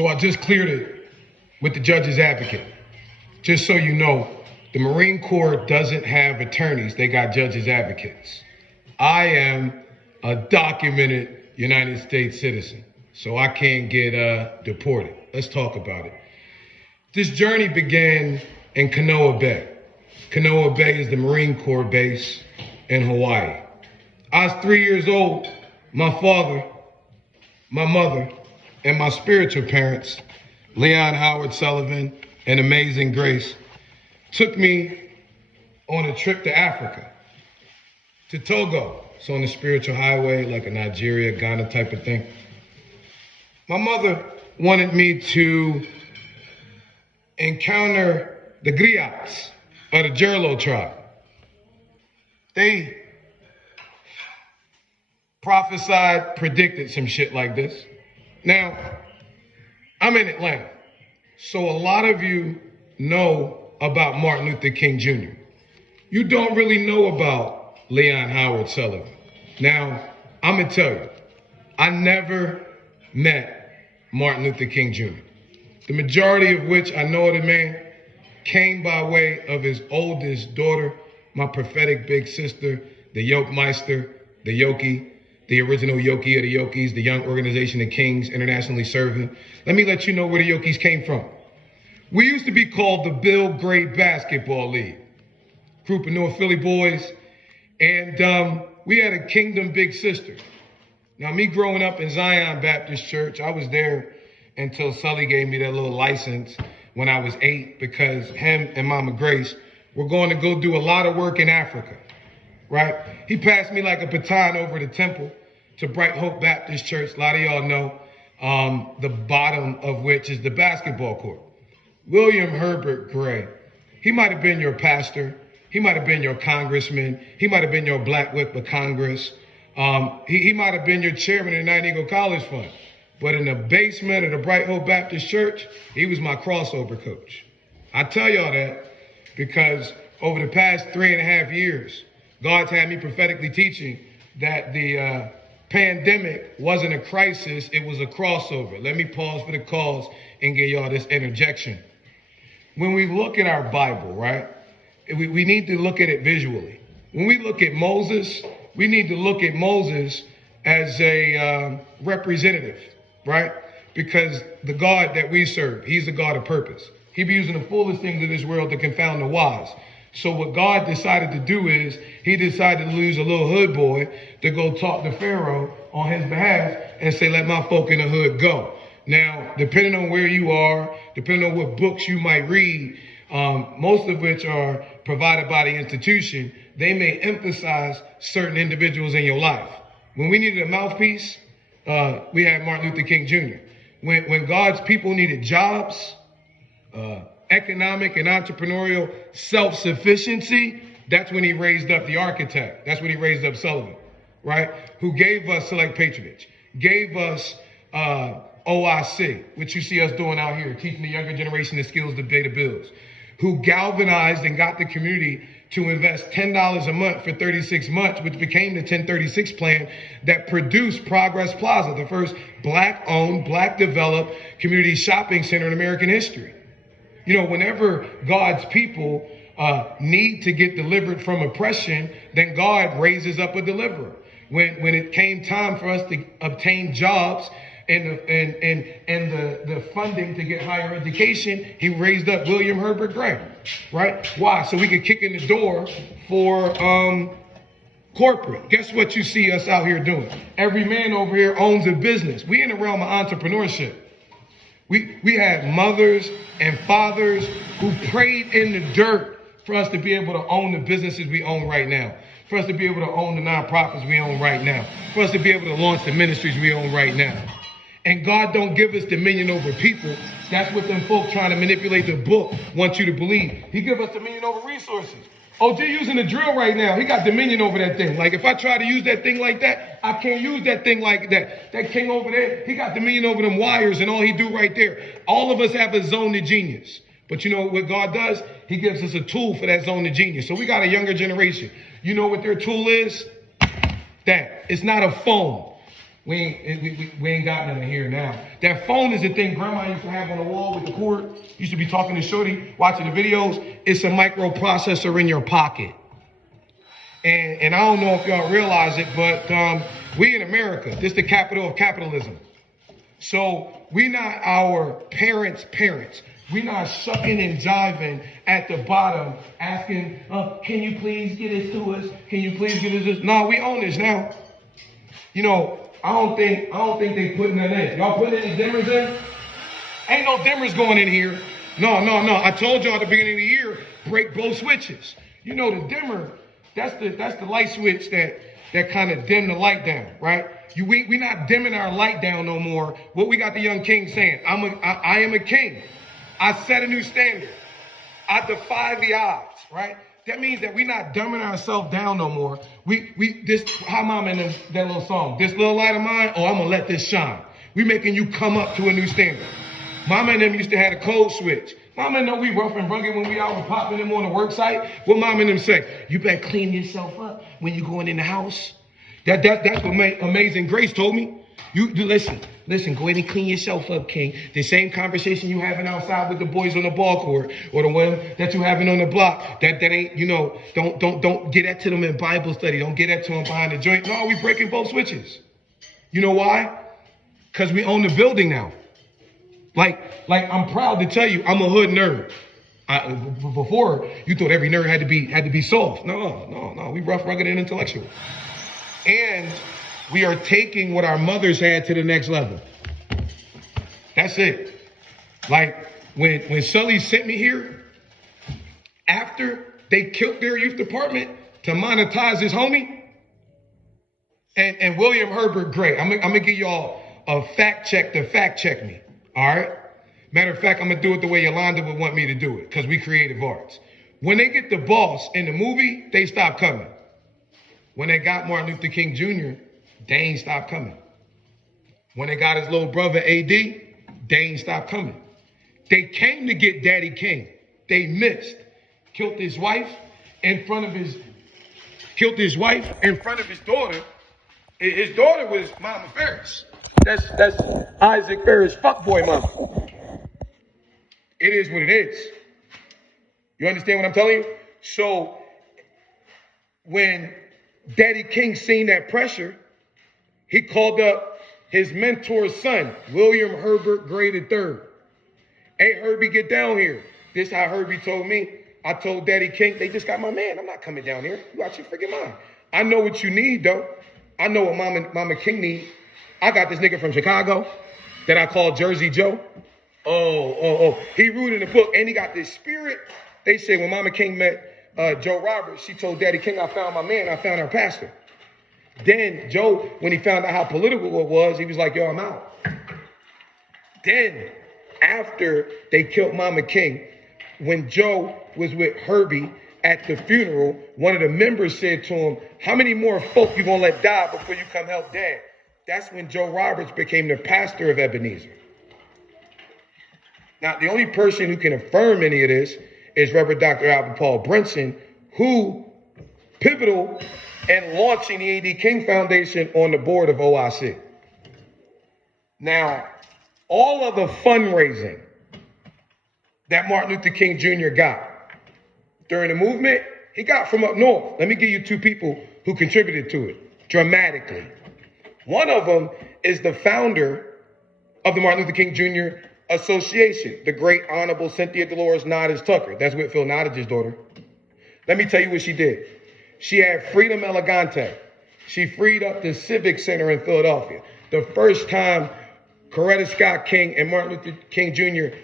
So I just cleared it with the judge's advocate. Just so you know, the Marine Corps doesn't have attorneys, they got judge's advocates. I am a documented United States citizen, so I can't get deported. Let's talk about it. This journey began in Kanoa Bay. Kanoa Bay is the Marine Corps base in Hawaii. I was 3 years old. My father, my mother, and my spiritual parents, Leon Howard Sullivan and Amazing Grace, took me on a trip to Africa, to Togo. So on the spiritual highway, like a Nigeria, Ghana type of thing. My mother wanted me to encounter the griots of the Jerlo tribe. They prophesied, predicted some shit like this. Now, I'm in Atlanta, so a lot of you know about Martin Luther King Jr. You don't really know about Leon Howard Sullivan. Now, I'm gonna tell you, I never met Martin Luther King Jr. The majority of which I know of the man came by way of his oldest daughter, my prophetic big sister, the Yoke Meister, the Yoki, the original Yoki of the Yokis, the Young Organization of Kings, internationally serving. Let me let you know where the Yokis came from. We used to be called the Bill Gray Basketball League, group of North Philly boys, and we had a Kingdom big sister. Now, me growing up in Zion Baptist Church, I was there until Sully gave me that little license when I was 8, because him and Mama Grace were going to go do a lot of work in Africa, right? He passed me like a baton over the temple to Bright Hope Baptist Church. A lot of y'all know, the bottom of which is the basketball court. William Herbert Gray, he might have been your pastor. He might have been your congressman. He might have been your Black Whip of Congress. He might have been your chairman of the Night Eagle College Fund. But in the basement of the Bright Hope Baptist Church, he was my crossover coach. I tell y'all that because over the past 3.5 years, God's had me prophetically teaching that the pandemic wasn't a crisis, it was a crossover. Let me pause for the cause and give y'all this interjection. When we look at our Bible, right, we need to look at it visually. When we look at Moses, we need to look at Moses as a representative, right? Because the God that we serve, he's a God of purpose. He be using the foolish things of this world to confound the wise. So what God decided to do is he decided to lose a little hood boy to go talk to Pharaoh on his behalf and say, let my folk in the hood go. Now, depending on where you are, depending on what books you might read, most of which are provided by the institution, they may emphasize certain individuals in your life. When we needed a mouthpiece, we had Martin Luther King Jr. When God's people needed jobs, economic and entrepreneurial self-sufficiency, that's when he raised up the architect. That's when he raised up Sullivan, right? Who gave us select patronage, gave us OIC, which you see us doing out here, teaching the younger generation the skills to pay the bills, who galvanized and got the community to invest $10 a month for 36 months, which became the 1036 plan that produced Progress Plaza, the first Black-owned, Black-developed community shopping center in American history. You know, whenever God's people need to get delivered from oppression, then God raises up a deliverer. When it came time for us to obtain jobs and the funding to get higher education, he raised up William Herbert Gray, right? Why? So we could kick in the door for corporate. Guess what you see us out here doing? Every man over here owns a business. We in the realm of entrepreneurship. We have mothers and fathers who prayed in the dirt for us to be able to own the businesses we own right now, for us to be able to own the nonprofits we own right now, for us to be able to launch the ministries we own right now. And God don't give us dominion over people. That's what them folk trying to manipulate the book want you to believe. He give us dominion over resources. OG using the drill right now. He got dominion over that thing. Like if I try to use that thing like that, I can't use that thing like that. That king over there, he got dominion over them wires and all he do right there. All of us have a zone of genius. But you know what God does? He gives us a tool for that zone of genius. So we got a younger generation. You know what their tool is? That. It's not a phone. We ain't got none in here now. That phone is the thing grandma used to have on the wall with the cord. Used to be talking to Shorty, watching the videos. It's a microprocessor in your pocket. And I don't know if y'all realize it, but we in America, this is the capital of capitalism. So we not our parents' parents. We not shucking and jiving at the bottom, asking, can you please get this to us? Can you please get us this? No, we own this now. You know, I don't think they putting that in. Y'all putting any dimmers in? Ain't no dimmers going in here. No. I told y'all at the beginning of the year, break both switches. You know the dimmer, that's the light switch that kind of dim the light down, right? We not dimming our light down no more. What we got the young king saying, I am a king. I set a new standard. I defy the odds, right? That means that we're not dumbing ourselves down no more. How mom in that little song, this little light of mine, I'm gonna let this shine. We making you come up to a new standard. Mama and them used to have a code switch. Mama and them, we rough and rugged when we out and popping them on the work site. What mama and them say? You better clean yourself up when you going in the house. That's what Amazing Grace told me. You listen, go ahead and clean yourself up, King. The same conversation you having outside with the boys on the ball court, or the one that you having on the block, that ain't, don't get that to them in Bible study. Don't get that to them behind the joint. No, we breaking both switches. You know why? Because we own the building now. Like I'm proud to tell you, I'm a hood nerd. Before, you thought every nerd had to be soft. No, we rough, rugged, and intellectual. And we are taking what our mothers had to the next level. That's it. Like when Sully sent me here, after they killed their youth department to monetize his homie, and William Herbert Gray, I'm gonna give y'all a fact check to fact check me. All right. Matter of fact, I'm gonna do it the way Yolanda would want me to do it, because we creative arts. When they get the boss in the movie, they stop coming. When they got Martin Luther King Jr., they ain't stopped coming. When they got his little brother AD, they ain't stopped coming. They came to get Daddy King. They missed. Killed his wife in front of his daughter. His daughter was Mama Ferris. That's Isaac Ferris' fuckboy mama. It is what it is. You understand what I'm telling you? So when Daddy King seen that pressure, he called up his mentor's son, William Herbert Gray III. Hey, Herbie, get down here. This how Herbie told me. I told Daddy King, they just got my man. I'm not coming down here. You out your freaking mind. I know what you need, though. I know what Mama King need. I got this nigga from Chicago that I call Jersey Joe. Oh. He wrote in the book, and he got this spirit. They say when Mama King met Joe Roberts, she told Daddy King, I found my man. I found our pastor. Then Joe, when he found out how political it was, he was like, yo, I'm out. Then after they killed Mama King, when Joe was with Herbie at the funeral, one of the members said to him, how many more folk you gonna let die before you come help Dad? That's when Joe Roberts became the pastor of Ebenezer. Now, the only person who can affirm any of this is Reverend Dr. Albert Paul Brinson, who pivotal in launching the A.D. King Foundation on the board of OIC. Now, all of the fundraising that Martin Luther King Jr. got during the movement, he got from up north. Let me give you two people who contributed to it dramatically. One of them is the founder of the Martin Luther King Jr. Association, the great Honorable Cynthia Dolores Nottage Tucker. That's Whitfield Nottage's daughter. Let me tell you what she did. She had Freedom Elegante. She freed up the Civic Center in Philadelphia. The first time Coretta Scott King and Martin Luther King Jr.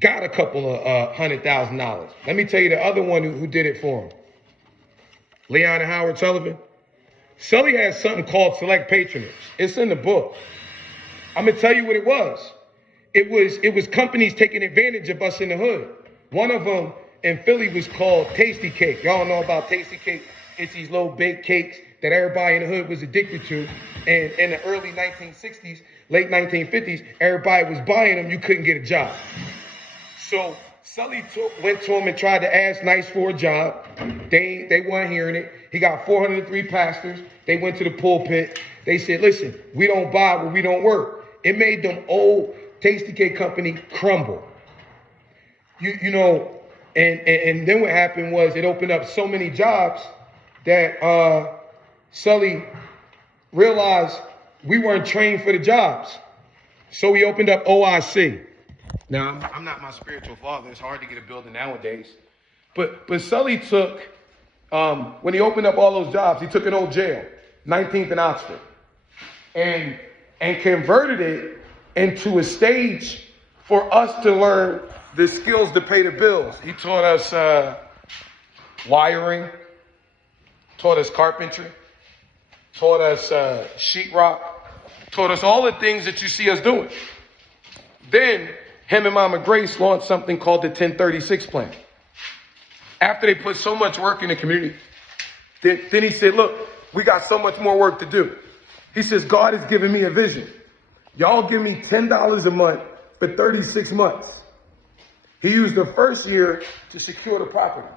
got a couple of $100,000. Let me tell you the other one who did it for him. Leon and Howard Sullivan. Sully has something called select patronage. It's in the book. I'm gonna tell you what it was. It was companies taking advantage of us in the hood. One of them in Philly was called Tasty Cake. Y'all know about Tasty Cake. It's these little baked cakes that everybody in the hood was addicted to. And in the early 1960s, late 1950s, everybody was buying them. You couldn't get a job. So Sully went to him and tried to ask nice for a job. They weren't hearing it. He got 403 pastors. They went to the pulpit. They said, listen, we don't buy where we don't work. It made them old Tastykake company crumble. You know, and then what happened was it opened up so many jobs that Sully realized we weren't trained for the jobs. So he opened up OIC. Now, I'm not my spiritual father. It's hard to get a building nowadays. But Sully took, when he opened up all those jobs, he took an old jail, 19th and Oxford, and converted it into a stage for us to learn the skills to pay the bills. He taught us wiring, taught us carpentry, taught us sheetrock, taught us all the things that you see us doing. Then him and Mama Grace launched something called the 1036 plan. After they put so much work in the community, then he said, look, we got so much more work to do. He says, God has given me a vision. Y'all give me $10 a month for 36 months. He used the first year to secure the property.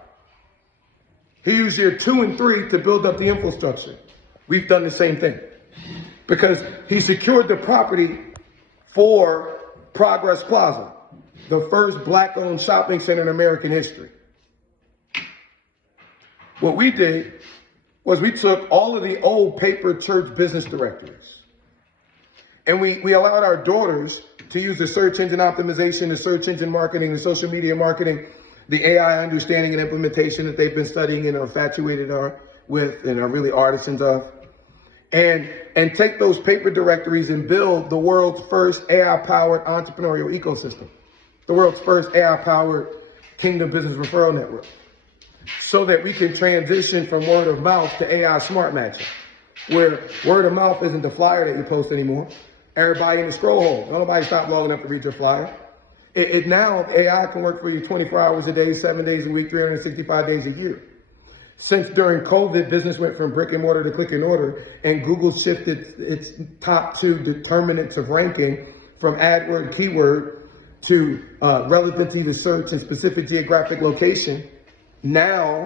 He used year 2 and 3 to build up the infrastructure. We've done the same thing because he secured the property for Progress Plaza, the first black-owned shopping center in American history. What we did was we took all of the old paper church business directories and we allowed our daughters to use the search engine optimization, the search engine marketing, the social media marketing, the AI understanding and implementation that they've been studying and are infatuated with and are really artisans of. And take those paper directories and build the world's first AI-powered entrepreneurial ecosystem, the world's first AI-powered Kingdom Business Referral Network, so that we can transition from word of mouth to AI smart matching, where word of mouth isn't the flyer that you post anymore. Everybody in the scroll hole. Nobody stop long enough to read your flyer. Now AI can work for you 24 hours a day, 7 days a week, 365 days a year. Since during COVID, business went from brick and mortar to click and order, and Google shifted its top 2 determinants of ranking from AdWord keyword to relevancy to search and specific geographic location. Now,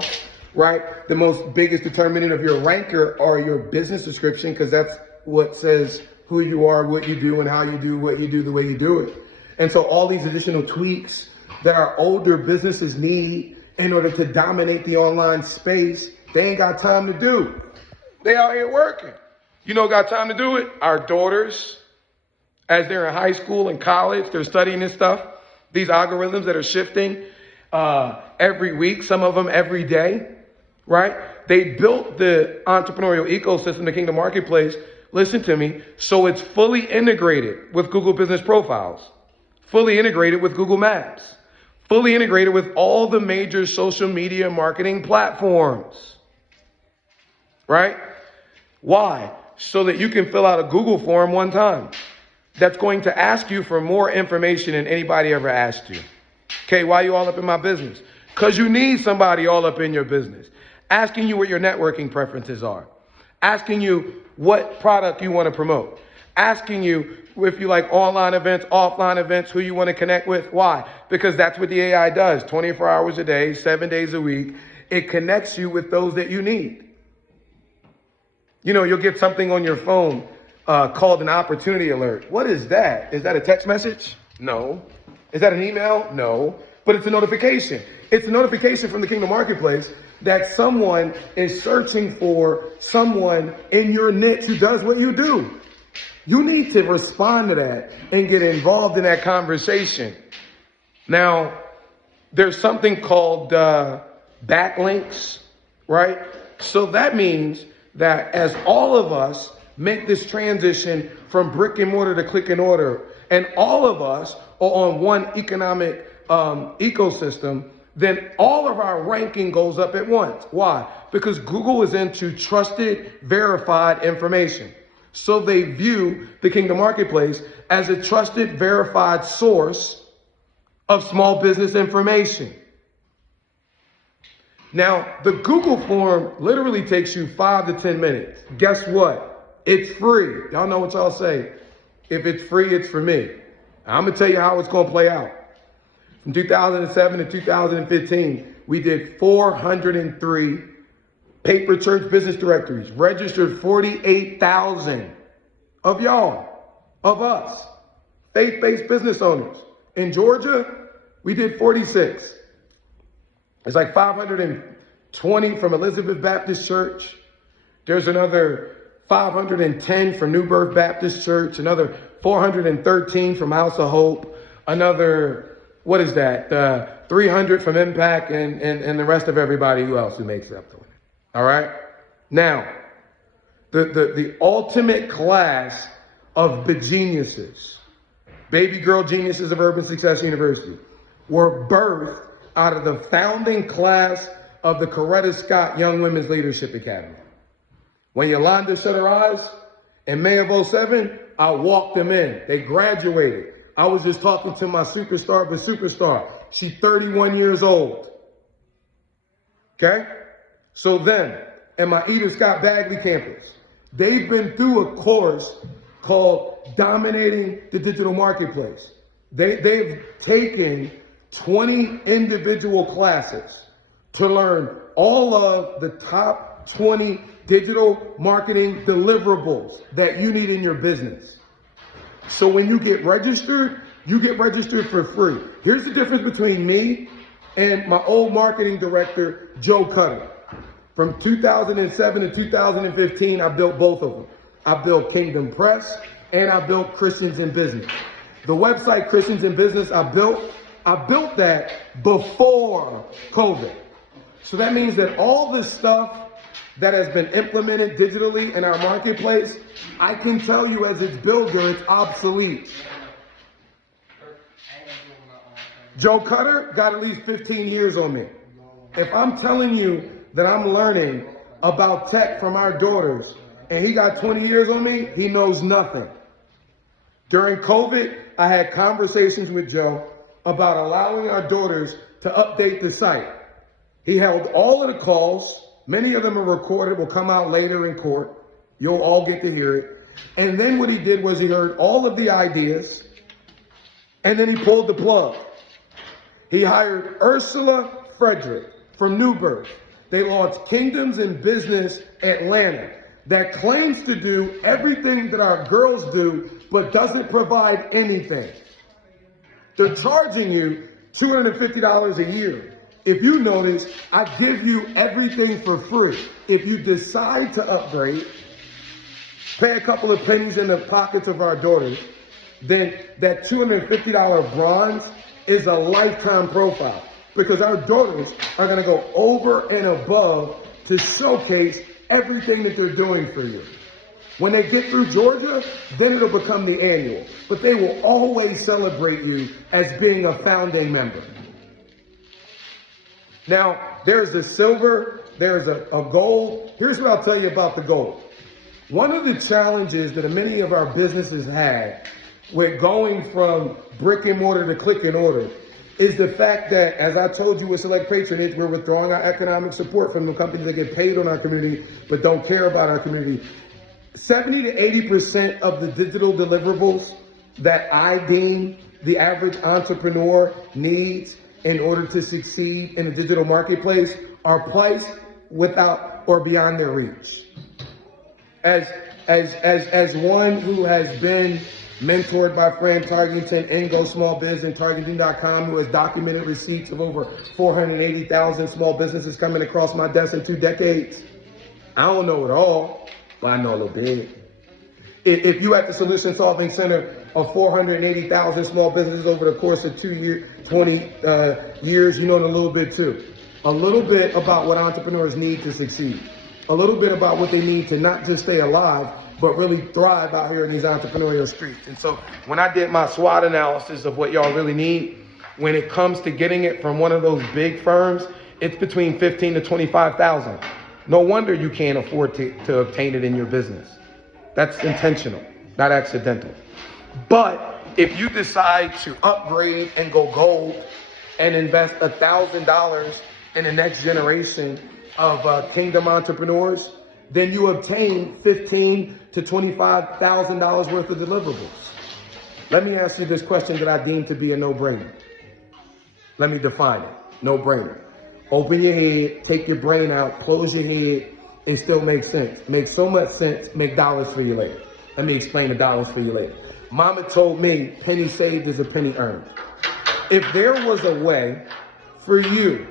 right, the most biggest determinant of your ranker are your business description, because that's what says who you are, what you do, and how you do what you do the way you do it. And so all these additional tweaks that our older businesses need in order to dominate the online space, they ain't got time to do. They out here working. You know, got time to do it? Our daughters, as they're in high school and college, they're studying this stuff. These algorithms that are shifting every week, some of them every day, right? They built the entrepreneurial ecosystem, the Kingdom Marketplace, listen to me, so it's fully integrated with Google Business Profiles, fully integrated with Google Maps, fully integrated with all the major social media marketing platforms, right? Why? So that you can fill out a Google form one time that's going to ask you for more information than anybody ever asked you. Okay, why you all up in my business? Because you need somebody all up in your business, asking you what your networking preferences are, asking you what product you want to promote, asking you if you like online events, offline events, who you want to connect with. Why? Because that's what the AI does 24 hours a day, 7 days a week. It connects you with those that you need. You know, you'll get something on your phone called an opportunity alert. What is that? Is that a text message? No. Is that an email? No. But it's a notification. It's a notification from the Kingdom Marketplace that someone is searching for someone in your niche who does what you do. You need to respond to that and get involved in that conversation. Now, there's something called backlinks, right? So that means that as all of us make this transition from brick and mortar to click and order, and all of us are on one economic ecosystem, then all of our ranking goes up at once. Why? Because Google is into trusted, verified information. So they view the Kingdom Marketplace as a trusted, verified source of small business information. Now, the Google form literally takes you 5 to 10 minutes. Guess what? It's free. Y'all know what y'all say. If it's free, it's for me. I'm going to tell you how it's going to play out. From 2007 to 2015, we did 403 paper church business directories, registered 48,000 of y'all, of us, faith-based business owners. In Georgia, we did 46. It's like 520 from Elizabeth Baptist Church. There's another 510 from New Birth Baptist Church, another 413 from House of Hope, another, 300 from Impact, and the rest of everybody who else who makes up to it. All right? Now, the ultimate class of geniuses, baby girl geniuses of Urban Success University, were birthed out of the founding class of the Coretta Scott Young Women's Leadership Academy. When Yolanda shut her eyes in May of 2007, I walked them in. They graduated. I was just talking to my superstar, but superstar. She's 31 years old. Okay? So then, at my Eden Scott Bagley campus, they've been through a course called Dominating the Digital Marketplace. They've taken 20 individual classes to learn all of the top 20 digital marketing deliverables that you need in your business. So when you get registered for free. Here's the difference between me and my old marketing director, Joe Cutter. From 2007 to 2015, I built both of them. I built Kingdom Press and I built Christians in Business. The website Christians in Business I built that before COVID. So that means that all this stuff that has been implemented digitally in our marketplace, I can tell you as its builder, it's obsolete. Joe Cutter got at least 15 years on me. If I'm telling you that I'm learning about tech from our daughters and he got 20 years on me, he knows nothing. During COVID, I had conversations with Joe about allowing our daughters to update the site. He held all of the calls. Many of them are recorded, will come out later in court. You'll all get to hear it. And then what he did was he heard all of the ideas and then he pulled the plug. He hired Ursula Frederick from New Birth. They launched Kingdoms in Business Atlanta that claims to do everything that our girls do, but doesn't provide anything. They're charging you $250 a year. If you notice, I give you everything for free. If you decide to upgrade, pay a couple of pennies in the pockets of our daughters, then that $250 bronze is a lifetime profile because our daughters are going to go over and above to showcase everything that they're doing for you. When they get through Georgia, then it'll become the annual. But they will always celebrate you as being a founding member. Now, there's a silver, there's a gold. Here's what I'll tell you about the gold. One of the challenges that many of our businesses had with going from brick and mortar to click and order is the fact that, as I told you with Select Patronage, we're withdrawing our economic support from the companies that get paid on our community but don't care about our community. 70 to 80% of the digital deliverables that I deem the average entrepreneur needs in order to succeed in the digital marketplace are priced without or beyond their reach. As one who has been mentored by Fran Tarkington in Go Small Biz and Targeting.com, who has documented receipts of over 480,000 small businesses coming across my desk in 2 decades, I don't know it all, but I know a little bit. If you at the Solution Solving Center of 480,000 small businesses over the course of 20 years, you know a little bit too. A little bit about what entrepreneurs need to succeed. A little bit about what they need to not just stay alive, but really thrive out here in these entrepreneurial streets. And so when I did my SWOT analysis of what y'all really need, when it comes to getting it from one of those big firms, it's between 15 to 25,000. No wonder you can't afford to obtain it in your business. That's intentional, not accidental. But if you decide to upgrade and go gold and invest $1,000 in the next generation of Kingdom entrepreneurs, then you obtain $15,000 to $25,000 worth of deliverables. Let me ask you this question that I deem to be a no-brainer. Let me define it. No brainer. Open your head, take your brain out, close your head. It still makes sense. Makes so much sense, make dollars for you later. Let me explain the dollars for you later. Mama told me penny saved is a penny earned. If there was a way for you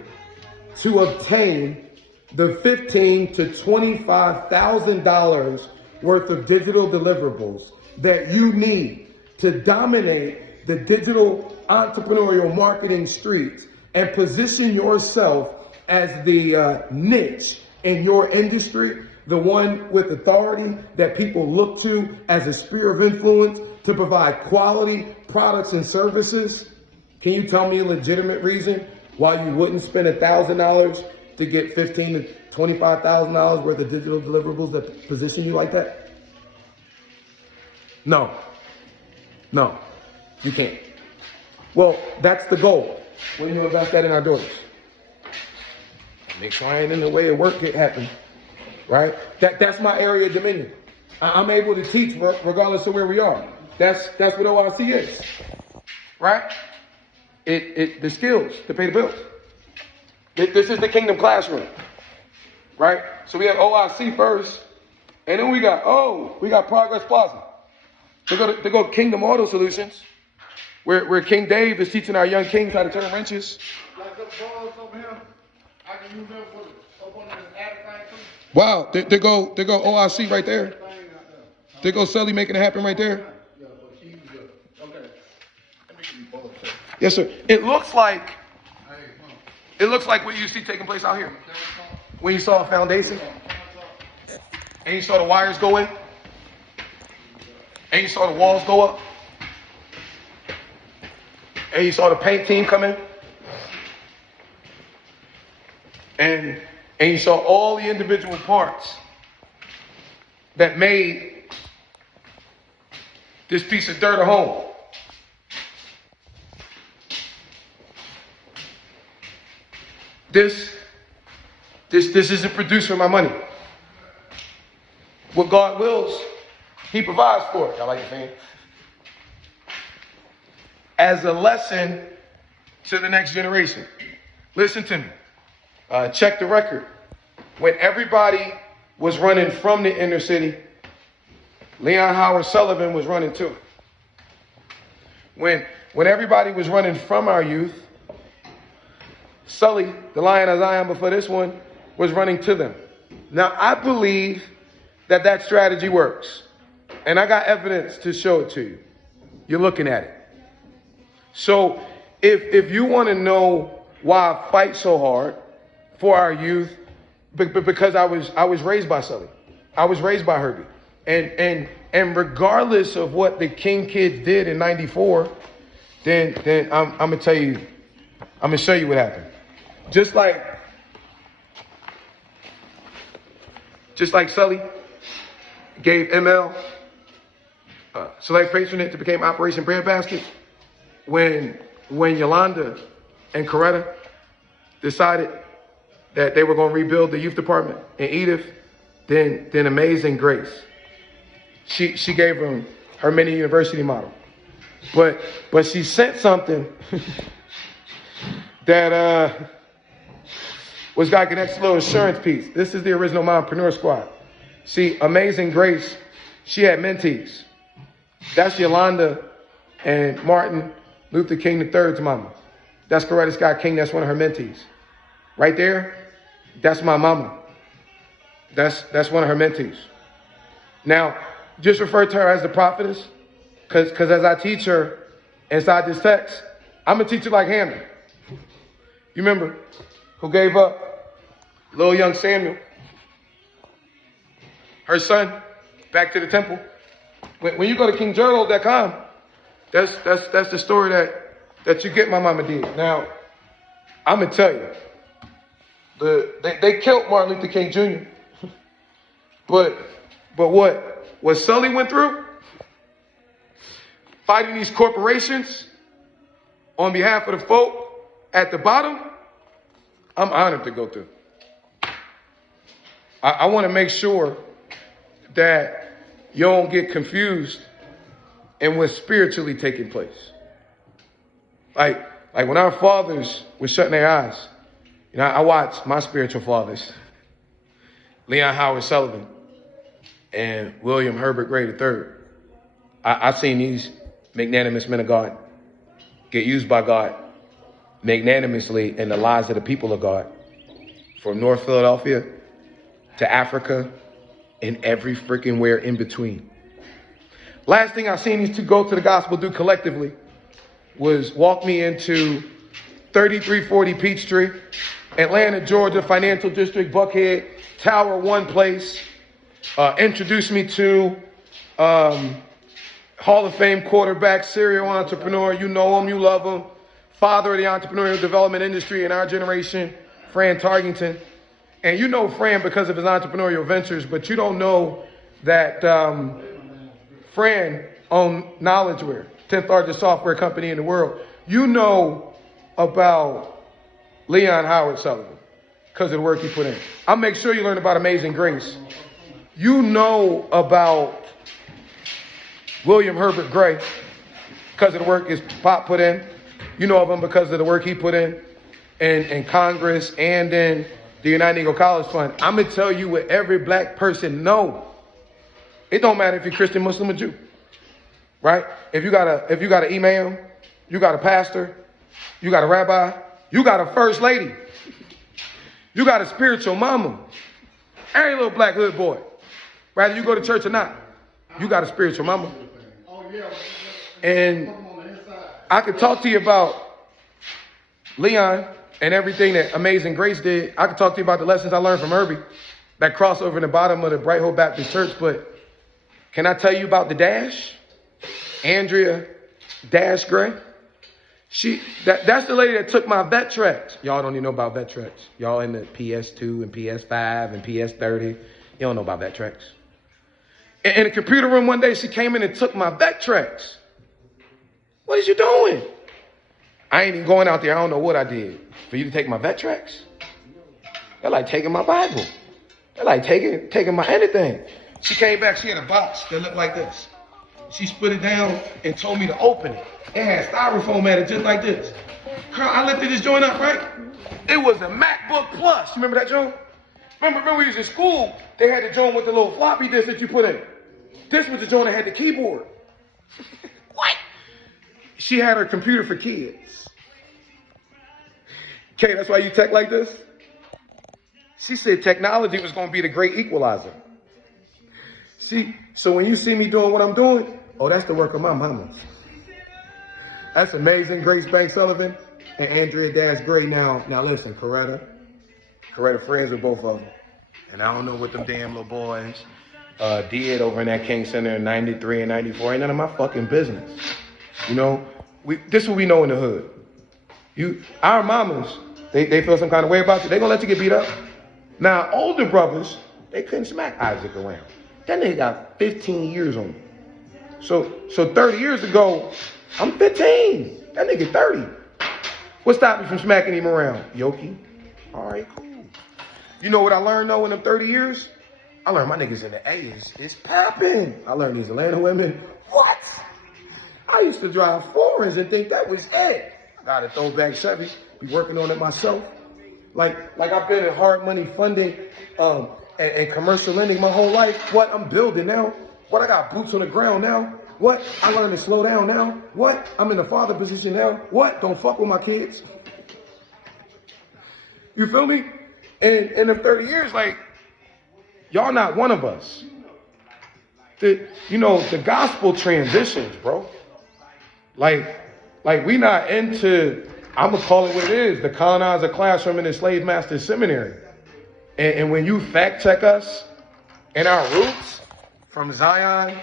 to obtain the $15,000 to $25,000 worth of digital deliverables that you need to dominate the digital entrepreneurial marketing streets and position yourself as the niche in your industry, the one with authority that people look to as a sphere of influence to provide quality products and services, can you tell me a legitimate reason why you wouldn't spend $1,000 to get $15,000 to $25,000 worth of digital deliverables that position you like that? No, you can't. Well, that's the goal. When you invest that in our daughters, make sure I ain't in the way of work it happen, right? That's my area of dominion. I'm able to teach regardless of where we are. That's what OIC is, right? The skills to pay the bills. This is the kingdom classroom, right? So we have OIC first, and then we got Progress Plaza. They go Kingdom Auto Solutions, where King Dave is teaching our young kings how to turn wrenches. Wow, they go OIC right there. They go Sully making it happen right there. Yes, sir. It looks like what you see taking place out here. When you saw a foundation, and you saw the wires go in, and you saw the walls go up, and you saw the paint team come in, and you saw all the individual parts that made this piece of dirt a home. This isn't produced for my money. What God wills, He provides for it. I like the thing. As a lesson to the next generation. Listen to me. Check the record. When everybody was running from the inner city, Leon Howard Sullivan was running to it. When everybody was running from our youth, Sully, the Lion of Zion before this one, was running to them. Now, I believe that strategy works. And I got evidence to show it to you. You're looking at it. So if you want to know why I fight so hard for our youth, because I was raised by Sully. I was raised by Herbie. And regardless of what the King kids did in 94, then I'm going to tell you, I'm going to show you what happened. Just like Sully gave ML select patronage to become Operation Breadbasket, when Yolanda and Coretta decided that they were going to rebuild the youth department, and Edith, then Amazing Grace, she gave them her mini university model, but she sent something that was like an extra little insurance piece. This is the original Mompreneur Squad. See, Amazing Grace, she had mentees. That's Yolanda and Martin Luther King III's mama. That's Coretta Scott King. That's one of her mentees. Right there, that's my mama. That's one of her mentees. Now, just refer to her as the prophetess, because as I teach her inside this text, I'm going to teach her like Hannah. You remember, who gave up little young Samuel, her son, back to the temple. When you go to KingJerald.com, that's the story that you get my mama did. Now, I'm going to tell you, they killed Martin Luther King Jr. But what Sully went through, fighting these corporations on behalf of the folk at the bottom, I'm honored to go through. I want to make sure that you don't get confused in what's spiritually taking place. Like Like when our fathers were shutting their eyes, you know, I watched my spiritual fathers, Leon Howard Sullivan and William Herbert Gray III. I seen these magnanimous men of God get used by God magnanimously in the lives of the people of God, from North Philadelphia to Africa and every freaking where in between. Last thing I seen these two go to the gospel do collectively was walk me into 3340 Peachtree, Atlanta, Georgia, Financial District, Buckhead, Tower One Place. Introduced me to Hall of Fame quarterback, serial entrepreneur. You know him, you love him. Father of the entrepreneurial development industry in our generation, Fran Tarkington. And you know Fran because of his entrepreneurial ventures, but you don't know that Fran owned KnowledgeWare, 10th largest software company in the world. You know about Leon Howard Sullivan because of the work he put in. I'll make sure you learn about Amazing Grace. You know about William Herbert Gray because of the work his pop put in. You know of him because of the work he put in Congress and in the United Negro College Fund. I'm going to tell you what every black person know. It don't matter if you're Christian, Muslim, or Jew, right? If you got an imam, you got a pastor, you got a rabbi, you got a first lady, you got a spiritual mama, every little black hood boy, whether you go to church or not, you got a spiritual mama. And I could talk to you about Leon and everything that Amazing Grace did. I could talk to you about the lessons I learned from Herbie, that crossover in the bottom of the Bright Hope Baptist Church. But can I tell you about the Dash? Andrea Dash Gray? That's the lady that took my Vectrex. Y'all don't even know about Vectrex. Y'all in the PS2 and PS5 and PS30. You don't know about Vectrex. In the computer room one day, she came in and took my Vectrex. What is you doing? I ain't even going out there. I don't know what I did. For you to take my Vectrex? They're like taking my Bible. They're like taking my anything. She came back. She had a box that looked like this. She split it down and told me to open it. It had styrofoam at it just like this. Girl, I lifted this joint up, right? It was a MacBook Plus. You remember that joint? Remember we was in school, they had the joint with the little floppy disk that you put in. This was the joint that had the keyboard. What? She had her computer for kids. Okay, that's why you tech like this? She said technology was going to be the great equalizer. See, so when you see me doing what I'm doing, oh, that's the work of my mamas. That's Amazing Grace Banks Sullivan and Andrea Dash Gray. Now listen, Coretta friends with both of them. And I don't know what them damn little boys did over in that King Center in 93 and 94. Ain't none of my fucking business. You know, this is what we know in the hood. Our mamas, they feel some kind of way about you. They gonna let you get beat up. Now, older brothers, they couldn't smack Isaac around. That nigga got 15 years on him. So 30 years ago, I'm 15. That nigga 30. What stopped me from smacking him around? Yoki. All right, cool. You know what I learned though in them 30 years? I learned my niggas in the A is popping. I learned these Atlanta women. What? I used to drive foreigns and think that was it. I got a throwback Chevy. Be working on it myself. Like I've been in hard money funding and commercial lending my whole life. What? I'm building now. What? I got boots on the ground now. What? I learned to slow down now. What? I'm in the father position now. What? Don't fuck with my kids. You feel me? And in the 30 years, like, y'all not one of us. The gospel transitions, bro. Like we not into, I'm going to call it what it is, the colonizer classroom in the slave master seminary. And when you fact check us and our roots from Zion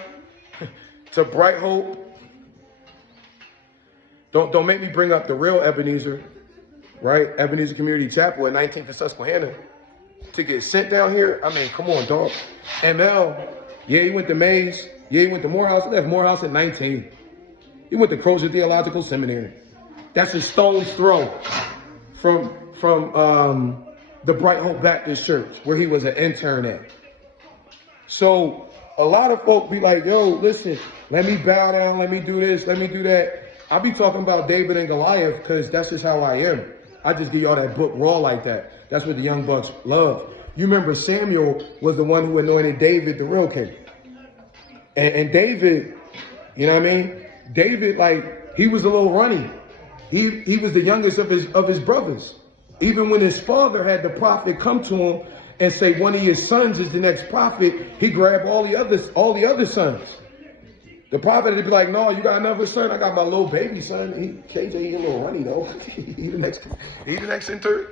to Bright Hope, don't make me bring up the real Ebenezer, right? Ebenezer Community Chapel at 19th and Susquehanna to get sent down here. I mean, come on, dog. ML, yeah, he went to Mays. Yeah, he went to Morehouse. He left Morehouse at 19. He went to Crozer Theological Seminary. That's a stone's throw from the Bright Hope Baptist Church, where he was an intern at. So a lot of folk be like, yo, listen, let me bow down, let me do this, let me do that. I be talking about David and Goliath because that's just how I am. I just give y'all that book raw like that. That's what the young bucks love. You remember Samuel was the one who anointed David the real king. And David, you know what I mean? David, like, he was a little runny. He was the youngest of his brothers. Even when his father had the prophet come to him and say one of his sons is the next prophet, he grabbed all the other sons. The prophet would be like, no, you got another son? I got my little baby son. KJ, he's a little runny though. He the next in turn.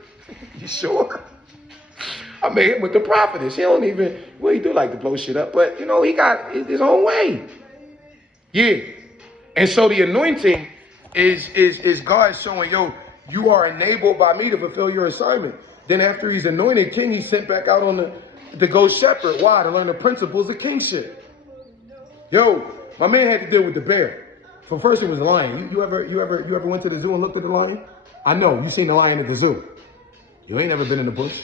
You sure? I made him with the prophetess. He don't even, well, he do like to blow shit up, but you know, he got his own way. Yeah. And so the anointing is God showing, yo, you are enabled by me to fulfill your assignment. Then after he's anointed king, he's sent back out on to go shepherd. Why? To learn the principles of kingship. Yo, my man had to deal with the bear. So first it was the lion. You ever went to the zoo and looked at the lion? I know, you seen the lion at the zoo. You ain't never been in the bush.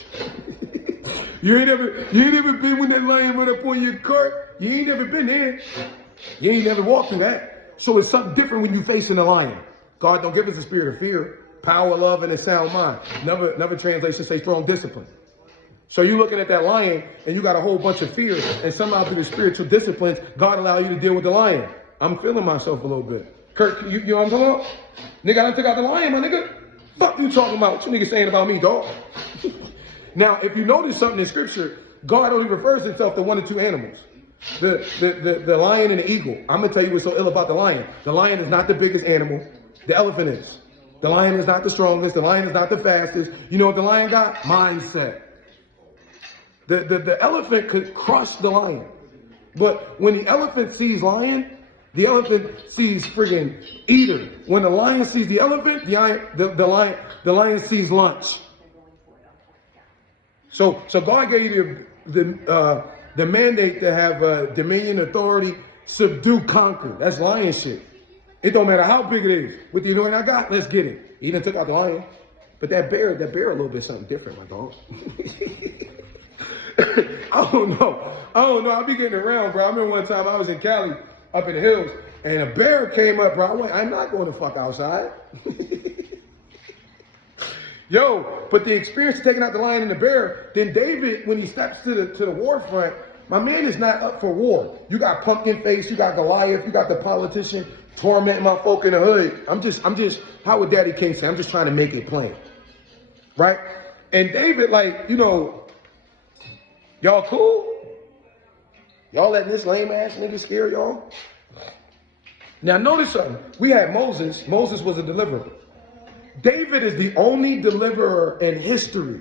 You ain't never been when that lion run up on your cart. You ain't never been there. You ain't never walked through that. So it's something different when you facing a lion. God don't give us a spirit of fear, power, love, and a sound mind. Another translation say strong discipline. So you're looking at that lion and you got a whole bunch of fear, and somehow through the spiritual disciplines, God allow you to deal with the lion. I'm feeling myself a little bit. Kirk, you know what I'm talking about? Nigga, I done took out the lion, my nigga. Fuck you talking about? What you niggas saying about me, dog? Now, if you notice something in scripture, God only refers himself to one or two animals. The lion and the eagle. I'm going to tell you what's so ill about the lion. The lion is not the biggest animal. The elephant is. The lion is not the strongest. The lion is not the fastest. You know what the lion got? Mindset. The elephant could crush the lion. But when the elephant sees lion, the elephant sees friggin' eater. When the lion sees the elephant, the lion sees lunch. So God gave you the mandate to have dominion, authority, subdue, conquer. That's lion shit. It don't matter how big it is. With the anointing I got, let's get it. He done took out the lion. But that bear a little bit something different, my dog. I don't know. I be getting around, bro. I remember one time I was in Cali, up in the hills, and a bear came up, bro. I went, I'm not going to fuck outside. Yo, but the experience of taking out the lion and the bear, then David, when he steps to the war front, my man is not up for war. You got Pumpkin Face, you got Goliath, you got the politician tormenting my folk in the hood. I'm just, how would Daddy King say? I'm just trying to make it plain. Right? And David, like, you know, y'all cool? Y'all letting this lame ass nigga scare y'all? Now notice something. We had Moses. Moses was a deliverer. David is the only deliverer in history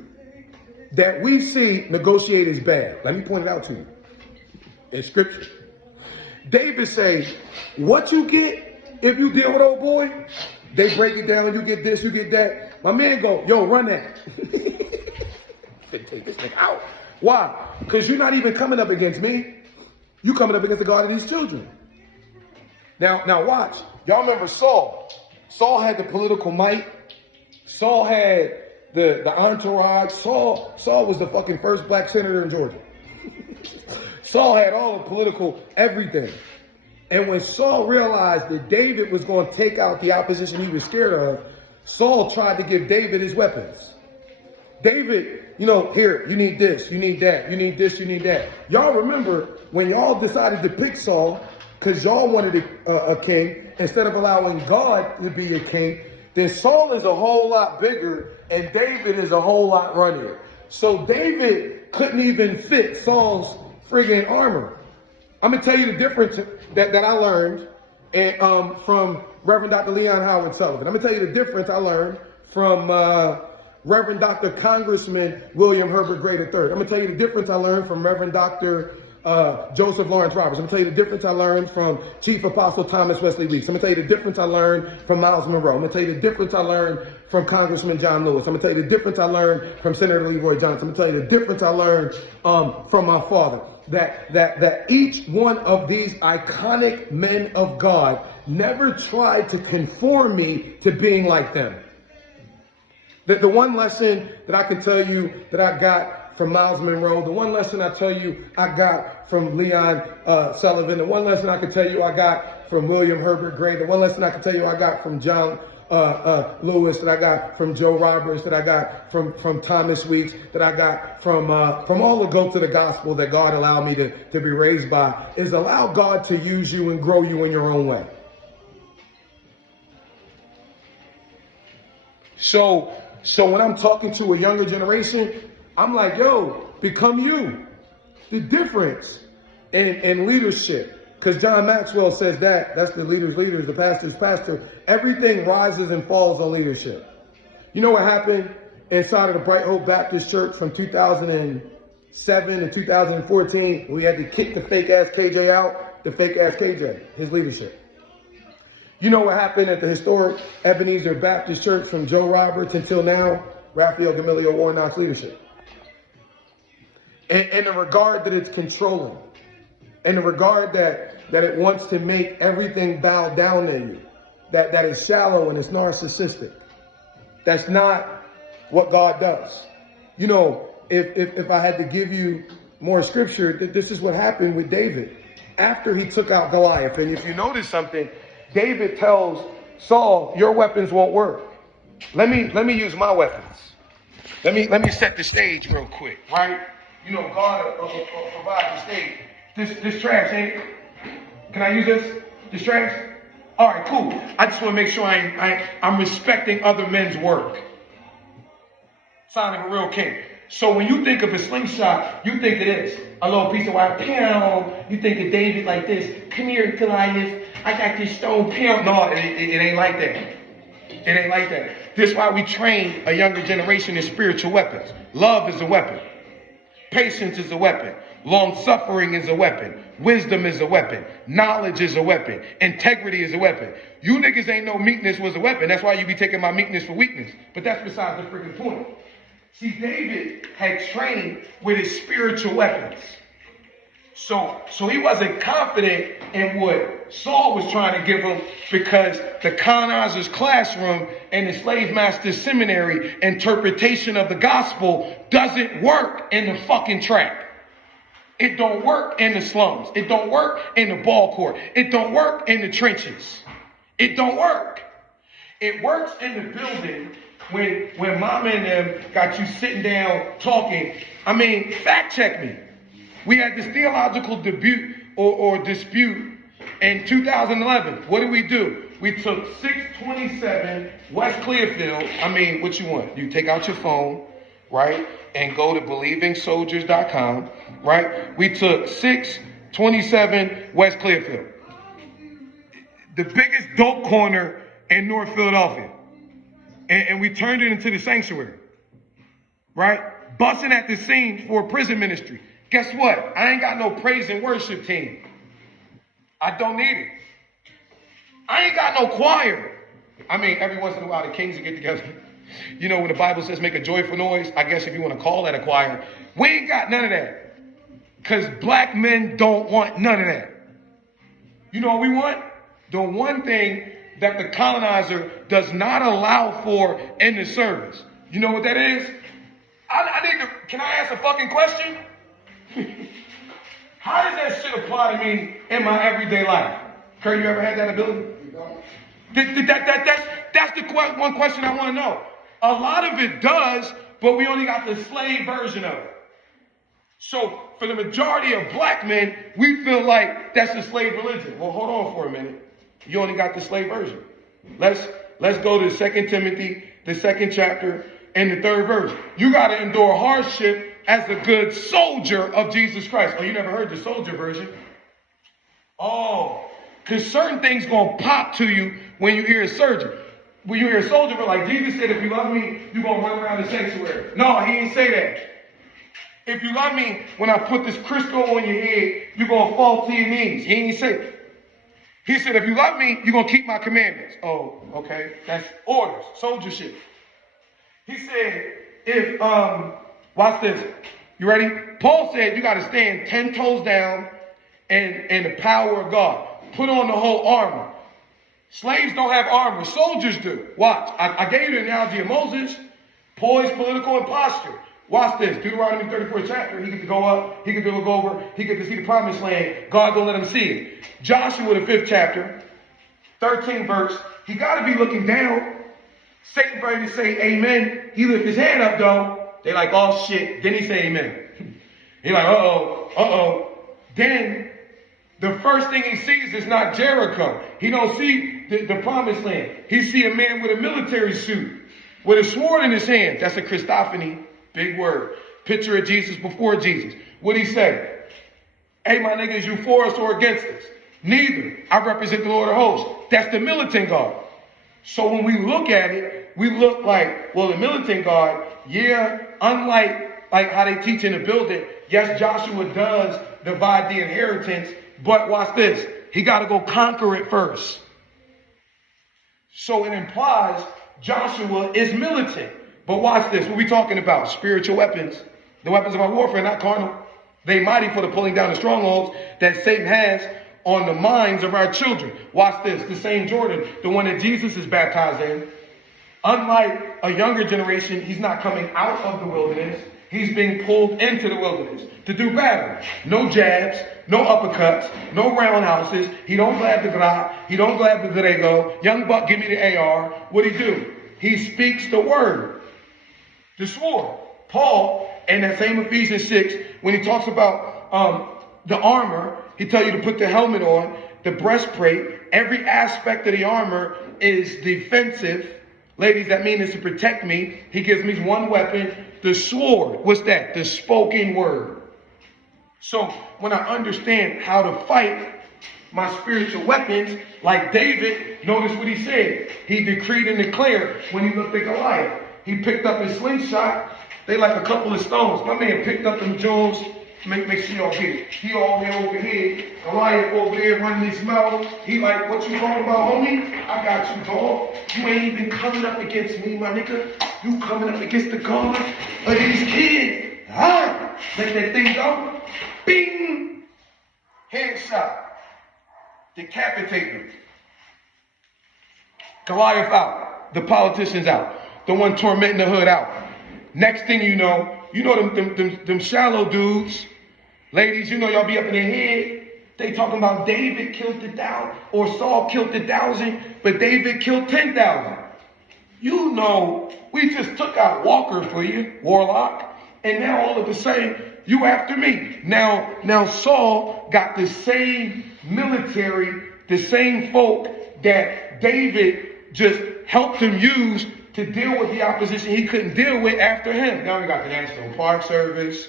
that we see negotiate is bad. Let me point it out to you. In scripture. David say, what you get if you deal with old boy? They break it down, you get this, you get that. My man go, yo, run that. Take this thing out. Why? Because you're not even coming up against me. You coming up against the God of these children. Now watch. Y'all remember Saul. Saul had the political might. Saul had the entourage. Saul was the fucking first black senator in Georgia. Saul had all the political everything. And when Saul realized that David was going to take out the opposition he was scared of, Saul tried to give David his weapons. David, you know, here, you need this, you need that, you need this, you need that. Y'all remember when y'all decided to pick Saul because y'all wanted a king instead of allowing God to be a king, then Saul is a whole lot bigger and David is a whole lot runnier. So David couldn't even fit Saul's friggin' armor. I'm going to tell you the difference that I learned from Reverend Dr. Leon Howard Sullivan. I'm going to tell you the difference I learned from Reverend Dr. Congressman William Herbert Gray III. I'm going to tell you the difference I learned from Reverend Dr. Joseph Lawrence Roberts. I'm going to tell you the difference I learned from Chief Apostle Thomas Wesley Weeks. I'm going to tell you the difference I learned from Miles Monroe. I'm going to tell you the difference I learned from Congressman John Lewis. I'm going to tell you the difference I learned from Senator Leroy Johnson. I'm going to tell you the difference I learned from my father. That each one of these iconic men of God never tried to conform me to being like them. The one lesson that I can tell you that I got from Miles Monroe, the one lesson I tell you I got from Leon Sullivan, the one lesson I can tell you I got from William Herbert Gray, the one lesson I can tell you I got from John Lewis, that I got from Joe Roberts, that I got from Thomas Weeks, that I got from all the goats of the gospel that God allowed me to be raised by, is allow God to use you and grow you in your own way. So when I'm talking to a younger generation, I'm like, yo, become you. The difference in leadership. Because John Maxwell says that's the leader's leader, the pastor's pastor. Everything rises and falls on leadership. You know what happened inside of the Bright Hope Baptist Church from 2007 to 2014? We had to kick the fake ass KJ out, the fake ass KJ, his leadership. You know what happened at the historic Ebenezer Baptist Church from Joe Roberts until now? Raphael Gamaliel Warnock's leadership. In the regard that it's controlling. In the regard that it wants to make everything bow down to you. That is shallow and it's narcissistic. That's not what God does. You know, if I had to give you more scripture, this is what happened with David. After he took out Goliath, and if you notice something, David tells Saul, your weapons won't work. Let me use my weapons. Let me set the stage real quick, right? You know, God will provide the stage. This trash, ain't it? Can I use this? This trash? All right, cool. I just want to make sure I'm respecting other men's work. Sign of a real king. So when you think of a slingshot, you think of this. A little piece of wire, pow. You think of David like this. Come here, Goliath. I got this stone, pow. No, it ain't like that. It ain't like that. This is why we train a younger generation in spiritual weapons. Love is a weapon. Patience is a weapon. Long-suffering is a weapon. Wisdom is a weapon. Knowledge is a weapon. Integrity is a weapon. You niggas ain't know meekness was a weapon. That's why you be taking my meekness for weakness. But that's besides the freaking point. See, David had trained with his spiritual weapons. So he wasn't confident in what Saul was trying to give him, because the colonizer's classroom and the slave master's seminary interpretation of the gospel doesn't work in the fucking trap. It don't work in the slums. It don't work in the ball court. It don't work in the trenches. It don't work. It works in the building when mama and them got you sitting down talking. I mean, fact check me. We had this theological debut or dispute in 2011. What did we do? We took 627 West Clearfield. I mean, what you want? You take out your phone, right? And go to believingsoldiers.com, right? We took 627 West Clearfield. The biggest dope corner in North Philadelphia. And we turned it into the sanctuary, right? Busting at the scene for prison ministry. Guess what? I ain't got no praise and worship team. I don't need it. I ain't got no choir. I mean, every once in a while the kings will get together. You know, when the Bible says make a joyful noise, I guess if you want to call that a choir, we ain't got none of that. Because black men don't want none of that. You know what we want? The one thing that the colonizer does not allow for in the service. You know what that is? Can I ask a fucking question? How does that shit apply to me in my everyday life? Kurt, you ever had that ability? That's the one question I want to know. A lot of it does, but we only got the slave version of it. So for the majority of black men, we feel like that's the slave religion. Well, hold on for a minute. You only got the slave version. Let's go to 2 Timothy, the 2nd chapter, and the 3rd verse. You got to endure hardship as a good soldier of Jesus Christ. Oh, you never heard the soldier version? Oh, because certain things going to pop to you when you hear a soldier. When you hear a soldier, but like Jesus said, if you love me, you're going to run around the sanctuary. No, he ain't say that. If you love me, when I put this crystal on your head, you're going to fall to your knees. He ain't say that. He said, if you love me, you're going to keep my commandments. Oh, okay. That's orders, soldier shit. He said, watch this. You ready? Paul said you got to stand 10 toes down in the power of God. Put on the whole armor. Slaves don't have armor. Soldiers do. Watch. I gave you the analogy of Moses. Poise, political, and posture. Watch this. Deuteronomy 34th chapter. He get to go up. He get to look over. He get to see the promised land. God gonna let him see it. Joshua, the 5th chapter, 13th verse. He got to be looking down. Satan ready to say amen. He lift his hand up though. They like, oh shit. Then he say amen. He like, uh-oh. Then the first thing he sees is not Jericho. He don't see the promised land. He see a man with a military suit, with a sword in his hand. That's a Christophany, big word. Picture of Jesus before Jesus. What'd he say? Hey, my niggas, you for us or against us? Neither. I represent the Lord of hosts. That's the militant guard. So when we look at it, we look like, well, the militant guard, yeah, unlike like how they teach in the building, yes, Joshua does divide the inheritance, but watch this. He got to go conquer it first. So it implies Joshua is militant. But watch this. What we talking about? Spiritual weapons. The weapons of our warfare, not carnal. They mighty for the pulling down the strongholds that Satan has on the minds of our children. Watch this. The same Jordan, the one that Jesus is baptized in. Unlike a younger generation, he's not coming out of the wilderness. He's being pulled into the wilderness to do battle. No jabs, no uppercuts, no roundhouses. He don't grab the Glock. He don't grab the Drago. Young buck, give me the AR. What'd he do? He speaks the word, the sword. Paul, in that same Ephesians 6, when he talks about the armor, he tells you to put the helmet on, the breastplate. Every aspect of the armor is defensive. Ladies, that means it's to protect me. He gives me one weapon, the sword. What's that? The spoken word. So when I understand how to fight my spiritual weapons, like David, notice what he said. He decreed and declared when he looked at Goliath. He picked up his slingshot. They like a couple of stones. My man picked up them Jones. Make sure y'all get it. He all the way over here. Goliath over there running his mouth. He like, what you talking about, homie? I got you, dog. You ain't even coming up against me, my nigga. You coming up against the God of these kids. Ah! Let that thing go. Bing! Headshot. Decapitate them. Goliath out. The politicians out. The one tormenting the hood out. Next thing you know them shallow dudes, ladies, you know y'all be up in their head. They talking about David killed 1,000 or Saul killed 1,000, but David killed 10,000. You know, we just took out Walker for you, Warlock, and now all of a sudden you after me. Now Saul got the same military, the same folk that David just helped him use to deal with the opposition he couldn't deal with after him. Now we got the National Park Service.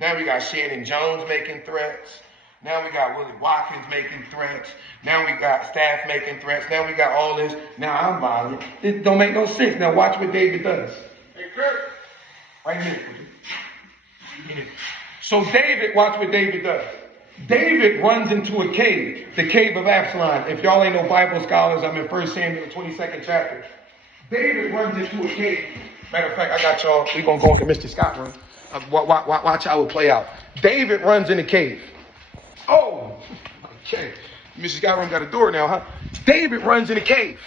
Now we got Shannon Jones making threats. Now we got Willie Watkins making threats. Now we got staff making threats. Now we got all this. Now I'm violent. It don't make no sense. Now watch what David does. Hey, Kurt. Right here. So David, watch what David does. David runs into a cave, the cave of Absalom. If y'all ain't no Bible scholars, I'm in 1 Samuel, the 22nd chapter. David runs into a cave. Matter of fact, I got y'all. We're going to go into Mr. Scott room. Watch how it play out. David runs in the cave. Oh, okay. Mr. Scott room got a door now, huh? David runs in the cave.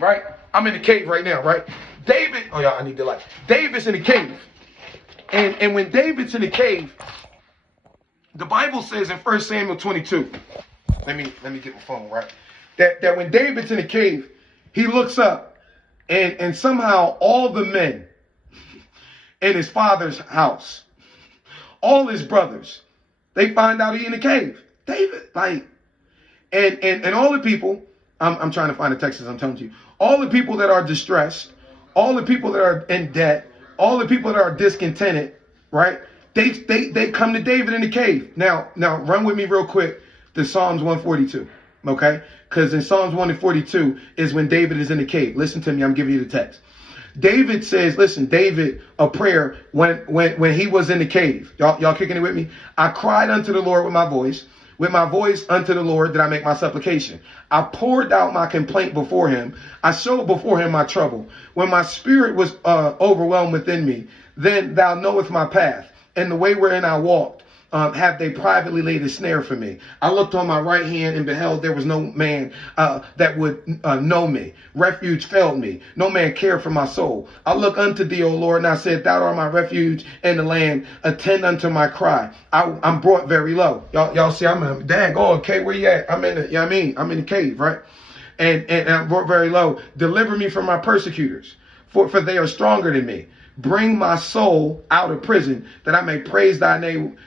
Right? I'm in the cave right now, right? David, oh yeah, I need the light. David's in the cave. And when David's in the cave, the Bible says in 1 Samuel 22, let me get my phone, right? That when David's in the cave, he looks up. And somehow all the men in his father's house, all his brothers, they find out he in the cave. David, like, and all the people, I'm trying to find the text as I'm telling you, all the people that are distressed, all the people that are in debt, all the people that are discontented, right? They come to David in the cave. Now run with me real quick to Psalms 142. Okay, because in Psalms 142 is when David is in the cave. Listen to me, I'm giving you the text. David says, listen, David, a prayer when he was in the cave. Y'all kicking it with me? I cried unto the Lord with my voice unto the Lord did I make my supplication. I poured out my complaint before him. I showed before him my trouble. When my spirit was overwhelmed within me, then thou knowest my path and the way wherein I walked. have they privately laid a snare for me. I looked on my right hand and beheld there was no man that would know me. Refuge failed me. No man cared for my soul. I look unto thee, O Lord, and I said, thou art my refuge in the land. Attend unto my cry. I'm brought very low. Y'all see, I'm a dang. Oh, okay, where you at? I'm in the, you know what I mean? I'm in the cave, right? And I'm brought very low. Deliver me from my persecutors, for they are stronger than me. Bring my soul out of prison, that I may praise thy name.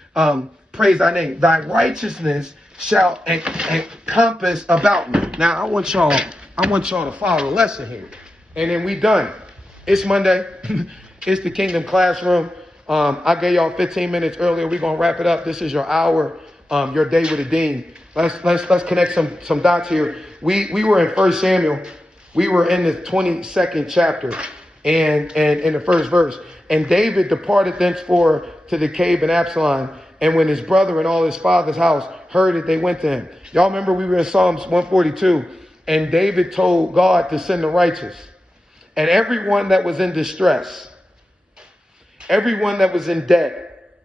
Praise thy name. Thy righteousness shall encompass about me. Now I want y'all to follow the lesson here, and then we done. It's Monday. It's the Kingdom Classroom. I gave y'all 15 minutes earlier. We're gonna wrap it up. This is your hour. Your day with the dean. Let's connect some dots here. We were in 1 Samuel. We were in the 22nd chapter. And in the first verse, and David departed thenceforth to the cave in Absalom. And when his brother and all his father's house heard it, they went to him. Y'all remember we were in Psalms 142, and David told God to send the righteous. And everyone that was in distress, everyone that was in debt,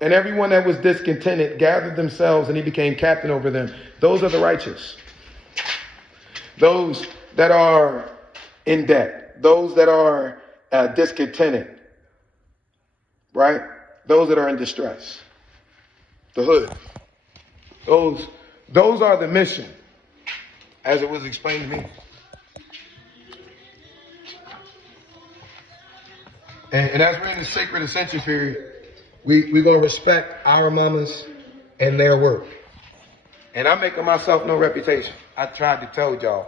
and everyone that was discontented gathered themselves, and he became captain over them. Those are the righteous. Those that are in debt. Those that are discontented, right? Those that are in distress, the hood. Those are the mission, as it was explained to me. And as we're in the sacred ascension period, we're going to respect our mamas and their work. And I'm making myself no reputation. I tried to tell y'all,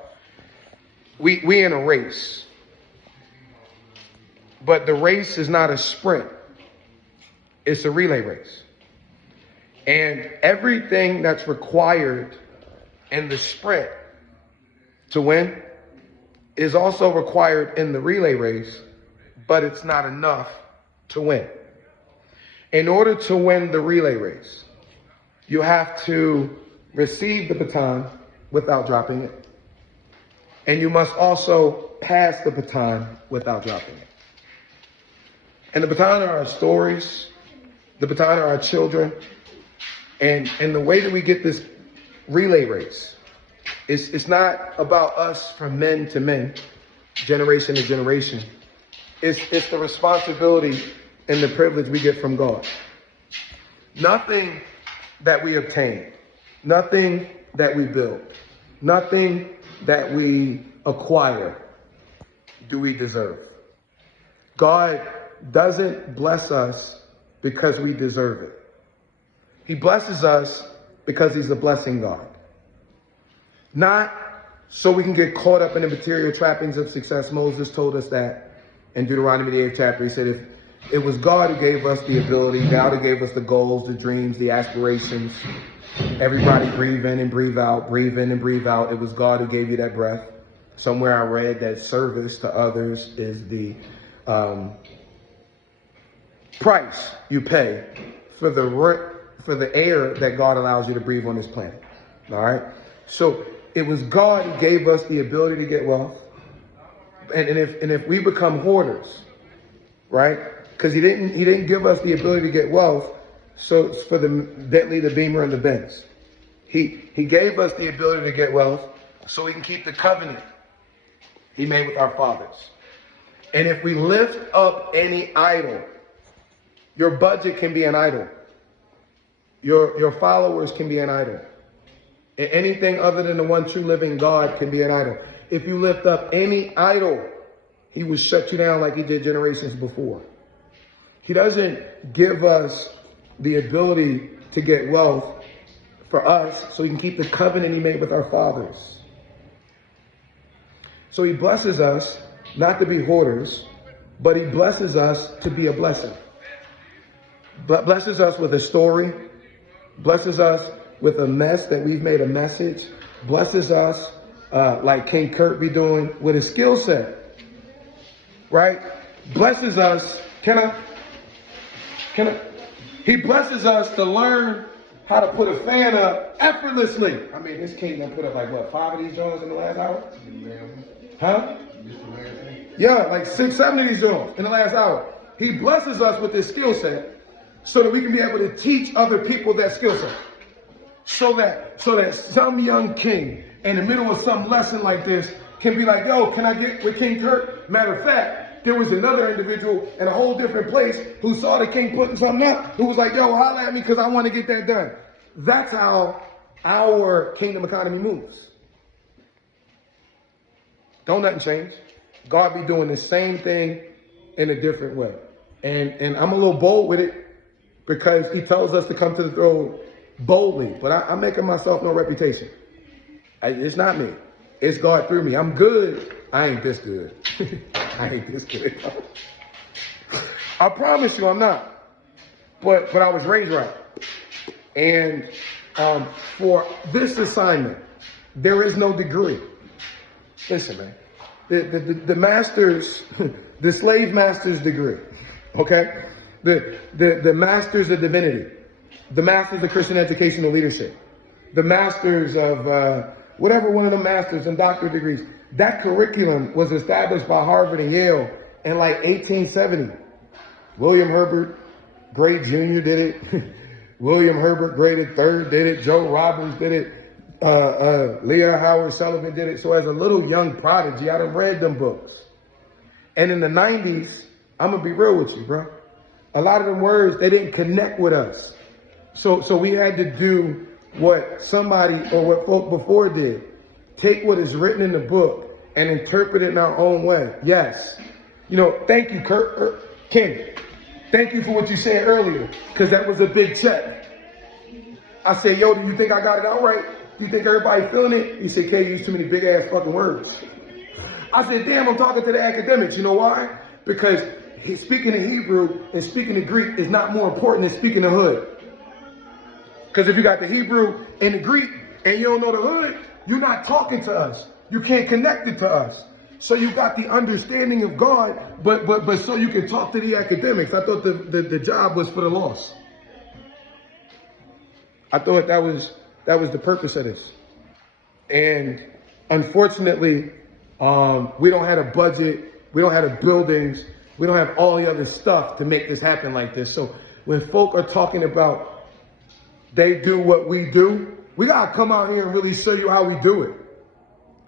we in a race. But the race is not a sprint. It's a relay race. And everything that's required in the sprint to win is also required in the relay race, but it's not enough to win. In order to win the relay race, you have to receive the baton without dropping it. And you must also pass the baton without dropping it. And the baton are our stories. The baton are our children. And the way that we get this relay race, it's not about us from men to men, generation to generation. It's the responsibility and the privilege we get from God. Nothing that we obtain, nothing that we build, nothing that we acquire do we deserve. God doesn't bless us because we deserve it. He blesses us because he's a blessing God. Not so we can get caught up in the material trappings of success. Moses told us that in Deuteronomy the 8th chapter. He said, if it was God who gave us the ability, God who gave us the goals, the dreams, the aspirations. Everybody breathe in and breathe out, breathe in and breathe out. It was God who gave you that breath. Somewhere I read that service to others is the price you pay for the air that God allows you to breathe on this planet. All right. So it was God who gave us the ability to get wealth. And if we become hoarders, right? Because he didn't give us the ability to get wealth. So it's for the Bentley, the Beamer, and the Benz. He gave us the ability to get wealth so we can keep the covenant he made with our fathers. And if we lift up any idol, your budget can be an idol. Your followers can be an idol. And anything other than the one true living God can be an idol. If you lift up any idol, he will shut you down like he did generations before. He doesn't give us the ability to get wealth for us so he can keep the covenant he made with our fathers. So he blesses us not to be hoarders, but he blesses us to be a blessing. Blesses us with a story, blesses us with a mess that we've made a message, blesses us like King Kurt be doing with his skill set, right? Blesses us, he blesses us to learn how to put a fan up effortlessly. I mean, this king done put up like what, 5 of these joints in the last hour? Huh? Yeah, like 6, 7 of these joints in the last hour. He blesses us with this skill set so that we can be able to teach other people that skill set. So that some young king in the middle of some lesson like this can be like, yo, can I get with King Kurt? Matter of fact, there was another individual in a whole different place who saw the king putting something up, who was like, yo, holla at me because I want to get that done. That's how our kingdom economy moves. Don't nothing change. God be doing the same thing in a different way. And I'm a little bold with it because he tells us to come to the throne boldly. But I'm making myself no reputation. It's not me. It's God through me. I'm good. I ain't this good. I ain't this good. I promise you I'm not. But I was raised right. And for this assignment, there is no degree. Listen, man. The master's, the slave master's degree, okay? The master's of divinity, the master's of Christian education and leadership, the master's of whatever one of the masters and doctorate degrees. That curriculum was established by Harvard and Yale in like 1870. William Herbert, grade junior, did it. William Herbert, graded third, did it. Joe Robbins did it. Leah Howard Sullivan did it. So as a little young prodigy, I done read them books. And in the 90s, I'm going to be real with you, bro. A lot of them words, they didn't connect with us. So we had to do what somebody or what folk before did. Take what is written in the book and interpret it in our own way. Yes. You know, thank you, Ken. Thank you for what you said earlier, because that was a big check. I said, yo, do you think I got it out right? Do you think everybody feeling it? He said, K, you use too many big ass fucking words. I said, damn, I'm talking to the academics. You know why? Because speaking in Hebrew and speaking in Greek is not more important than speaking the hood. Because if you got the Hebrew and the Greek and you don't know the hood, you're not talking to us. You can't connect it to us. So you got the understanding of God, but so you can talk to the academics. I thought the job was for the lost. I thought that was the purpose of this. And unfortunately, we don't have a budget. We don't have the buildings. We don't have all the other stuff to make this happen like this. So when folk are talking about they do what we do, we got to come out here and really show you how we do it.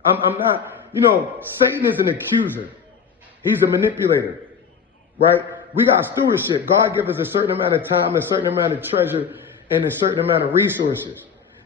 I'm not, you know, Satan is an accuser. He's a manipulator, right? We got stewardship. God gives us a certain amount of time, a certain amount of treasure, and a certain amount of resources.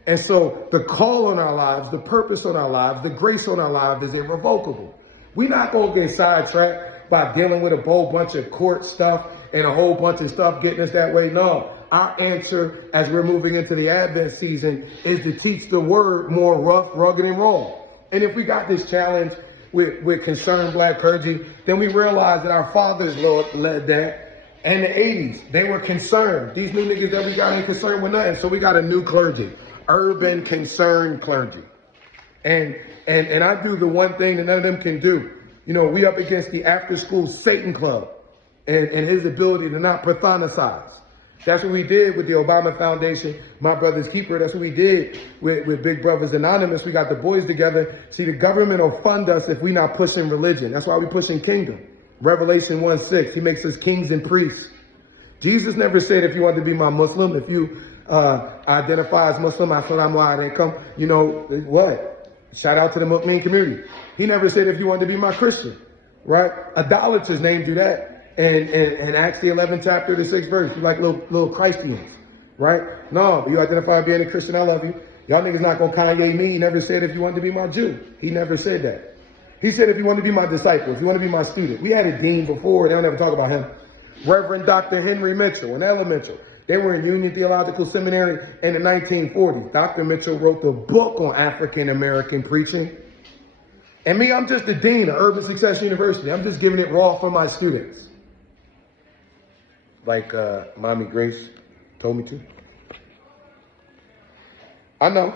And so the call on our lives, the purpose on our lives, the grace on our lives is irrevocable. We're not going to get sidetracked by dealing with a whole bunch of court stuff and a whole bunch of stuff getting us that way. No, our answer as we're moving into the Advent season is to teach the word more rough, rugged, and raw. And if we got this challenge with concerned black clergy, then we realize that our fathers led that. And the 80s, they were concerned. These new niggas that we got ain't concerned with nothing. So we got a new clergy, urban concerned clergy. And I do the one thing that none of them can do. You know, we up against the after school Satan Club and his ability to not pathonicize. That's what we did with the Obama Foundation, My Brother's Keeper. That's what we did with Big Brothers Anonymous. We got the boys together. See, the government will fund us if we not pushing religion. That's why we pushing kingdom. Revelation 1:6, he makes us kings and priests. Jesus never said, if you want to be my Muslim, if you identify as Muslim, assalamu alaikum, you know, what? Shout out to the Muslim community. He never said, if you want to be my Christian, right? Idolaters named you that. And Acts the 11th chapter, the 6th verse, you like little Christians, right? No, but you identify being a Christian, I love you. Y'all niggas not gonna Kanye me. He never said if you want to be my Jew. He never said that. He said if you want to be my disciple, if you want to be my student. We had a dean before, they don't ever talk about him. Reverend Dr. Henry Mitchell and Ella Mitchell. They were in Union Theological Seminary in the 1940s. Dr. Mitchell wrote the book on African American preaching. And me, I'm just the dean of Urban Success University. I'm just giving it raw for my students. Like Mommy Grace told me to. I know.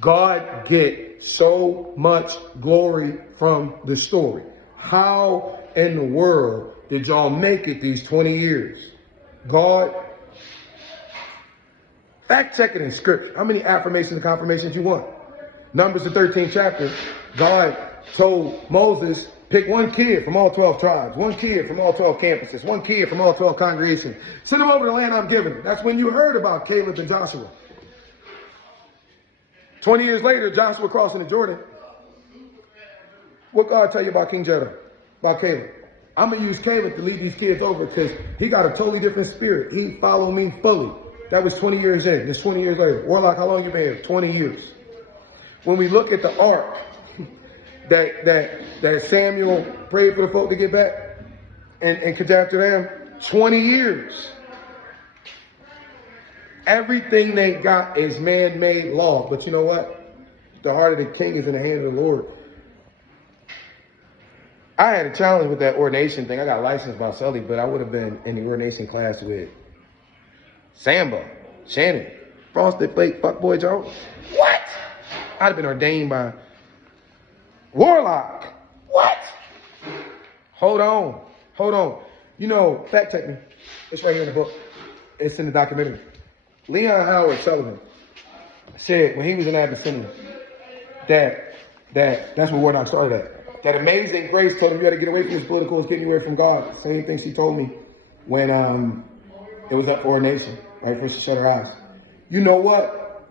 God gets so much glory from the story. How in the world did y'all make it these 20 years? God, fact check it in scripture. How many affirmations and confirmations you want? Numbers the 13th chapter, God told Moses, Pick one kid from all 12 tribes, one kid from all 12 campuses, one kid from all 12 congregations. Send them over to the land I'm giving. That's when you heard about Caleb and Joshua. 20 years later, Joshua crossing the Jordan. What God tell you about King Jeddah? About Caleb? I'm going to use Caleb to lead these kids over because he got a totally different spirit. He followed me fully. That was 20 years in. This 20 years later. Warlock, how long you been here? 20 years. When we look at the ark that Samuel prayed for the folk to get back and could after them, 20 years. Everything they got is man-made law. But you know what? The heart of the king is in the hand of the Lord. I had a challenge with that ordination thing. I got licensed by Sully, but I would have been in the ordination class with Sambo, Shannon, Frosted Flake, Fuckboy Jones. What? I'd have been ordained by Warlock. What? Hold on. You know, fact check me. It's right here in the book. It's in the documentary. Leon Howard Sullivan said when he was in Abyssinia that's where Warlock started at. That Amazing Grace told him you got to get away from this political, it's getting away from God. Same thing she told me when it was up for ordination, right before she shut her eyes. You know what?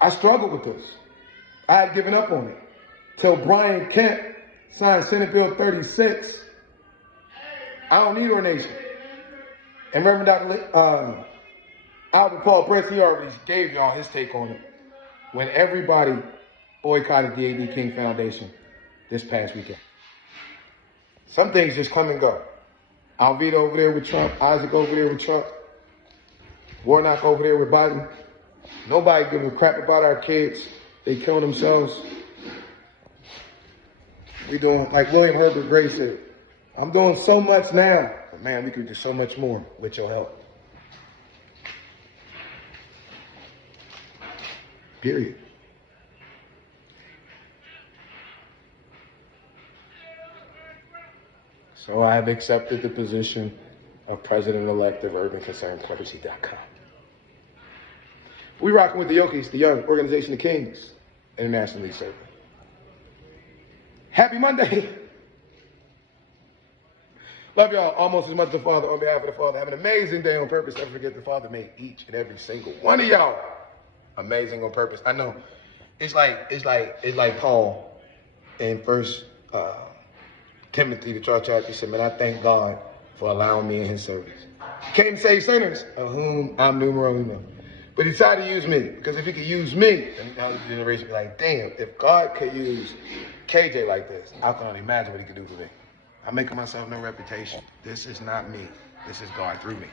I struggled with this. I had given up on it. Till Brian Kemp signed Senate Bill 36. I don't need ordination. And Reverend Dr. Albert Paul Brett, he already gave y'all his take on it. When everybody boycotted the A.D. King Foundation this past weekend. Some things just come and go. Alveda over there with Trump, Isaac over there with Trump, Warnock over there with Biden. Nobody giving a crap about our kids. They killing themselves. We doing, like William Herbert Gray said, I'm doing so much now, but man, we could do so much more with your help. Period. So I have accepted the position of President-elect of UrbanConcernPrivacy.com. We rocking with the Yokis, the Young Organization of Kings, internationally serving. Happy Monday. Love y'all almost as much as the Father. On behalf of the Father, have an amazing day on purpose. Never forget the Father made each and every single one of y'all amazing on purpose. I know it's like Paul in First Timothy, the 12th chapter. He said, "Man, I thank God for allowing me in His service. He came to save sinners, of whom I'm numero uno." But He decided to use me, because if He could use me, then the generation would be like, "Damn, if God could use KJ like this, I can only imagine what He could do for me." I'm making myself no reputation. This is not me. This is God through me.